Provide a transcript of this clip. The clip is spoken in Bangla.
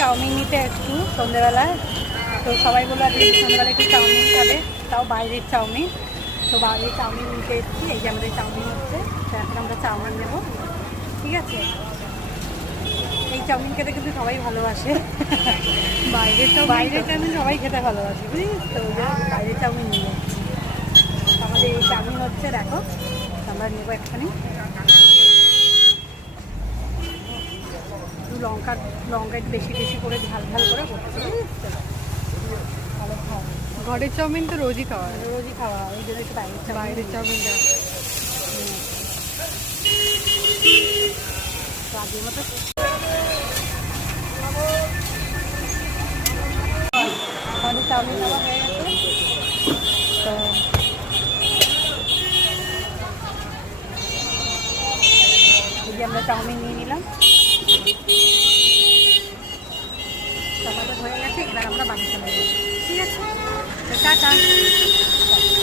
চাউমিন নিতে একটু সন্ধ্যেবেলায়, তো সবাই বললো আজকে সন্ধ্যেবেলা একটু চাউমিন খাবে, তাও বাইরের চাউমিন। তো বাইরের চাউমিন নিতে এসেছি, এই যে আমাদের চাউমিন হচ্ছে, তো এখন আমরা চাউমিন নেবো, ঠিক আছে। এই চাউমিন খেতে কিন্তু সবাই ভালোবাসে, বাইরের চাউমিন সবাই খেতে ভালোবাসে, বুঝিস তো, ওই জন্য বাইরের চাউমিন নিয়ে আমাদের এই চাউমিন হচ্ছে, দেখো আমরা নেবো একখানি। লঙ্কা লঙ্কা একটু বেশি বেশি করে ঝাল ঝাল করে করতে, ভালো খাওয়া। ঘরের চাউমিন তো রোজই খাওয়া হয়, রোজই খাওয়া হয়, ওই জন্য একটু বাইরের চাউমিনটা আগের মতো। আমাদের চাউমিন খাওয়া হয়ে গেছে, তো এই যে আমরা চাউমিন নিয়ে নিলাম, আমাদের হয়ে গেছে, এবার আমরা বাড়ি চলে যাবো, ঠিক আছে।